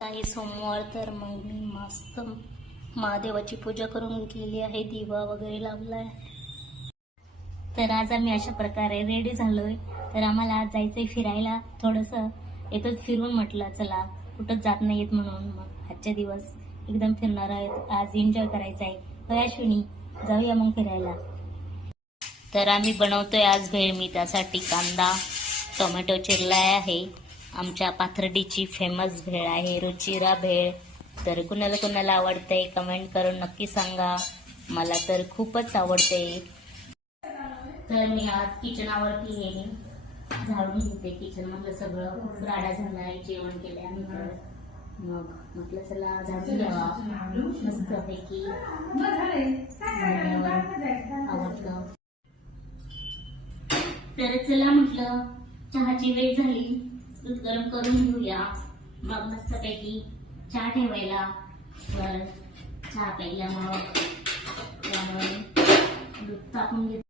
आहे सोमवार तर मग मी मस्त महादेवाची पूजा करून घेतलेली आहे दिवा वगैरे लावला आहे. तर आज आम्ही अशा प्रकारे रेडी झालोय. तर आम्हाला आज जायचंय फिरायला. थोडंसं येतच फिरून म्हटलं चला कुठंच जात नाही येत म्हणून मग आजचे दिवस एकदम फिरणार आहेत. आज एन्जॉय करायचा आहे होय अश्विनी जाऊया मग फिरायला. तर आम्ही बनवतोय आज भेळ मी त्यासाठी कांदा टोमॅटो चिरलाय आहे. आमच्या पाथर्डीची फेमस भेळ आहे रुचिरा भेळ. तर कुणाला कुणाला आवडते कमेंट करून नक्की सांगा. मला तर खूपच आवडते. तर मी आज किचनावरती हे झाडून घेते किचन मधलं सगळं. राडा झाला आहे जेवण केलंय आम्ही मग म्हटलं चला झाडून घ्यावा. मस्तपैकी. आवडलं. तर चला म्हटलं चहाची वेळ झाली. दूध गरम करून घेऊया. मग मस्त पैकी चहा ठेवायला तर चहा प्यायला मग त्यामुळे दूध तापून घेत